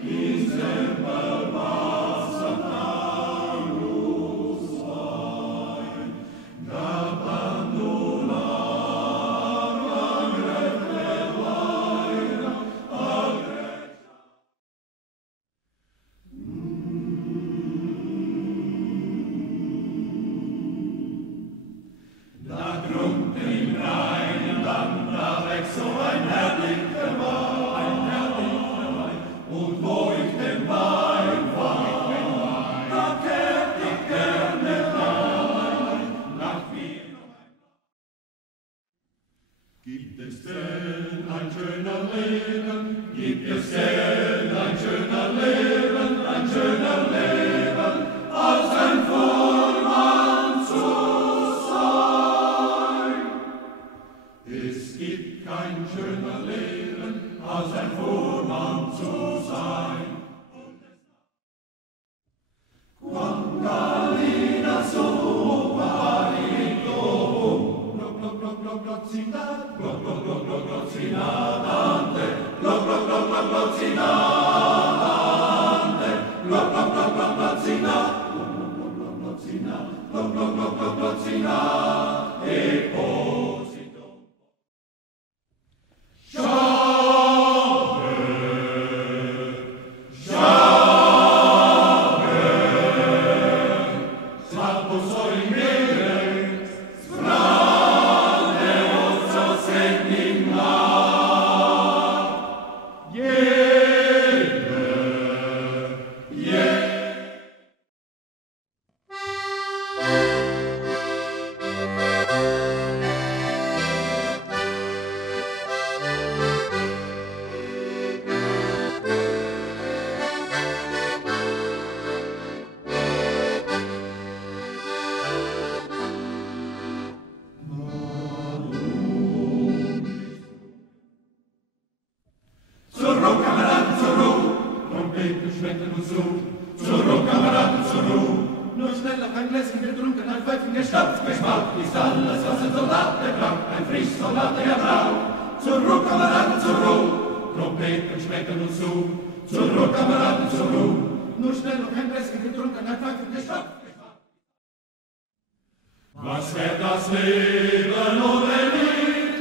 Is Und wo ich den Wein war, da kehrt ich gerne rein, nach Wien. Gibt es denn ein schöner Leben, gibt es denn ein schöner Leben, als ein Fuhrmann zu sein? Es gibt kein schöner Leben, als ein Fuhrmann zu sein. Quangalina so parito, gloc gloc gloc gloc gloccina, gloc gloc gloc gloc gloccina dante, gloc gloc gloc gloc gloccina dante, gloc gloc gloc gloc gloccina, gloc gloc gloc gloc gloccina e posito. Schmecken uns so, zur Ruhe, Kameraden, zur Ruhe. Nur schnell auf ein Gläschen getrunken, ein Pfeifen gestopft, Geschmack ist alles, was ein Soldat braucht, ein frisch Soldat braucht. Zur Ruhe, Kameraden, zur Ruhe, Trompeten schmecken uns so, zur Ruhe, Kameraden, zur Ruhe. Nur schnell auf ein Gläschen getrunken, ein Pfeifen gestopft, Geschmack. Was wär das Leben ohne Lied?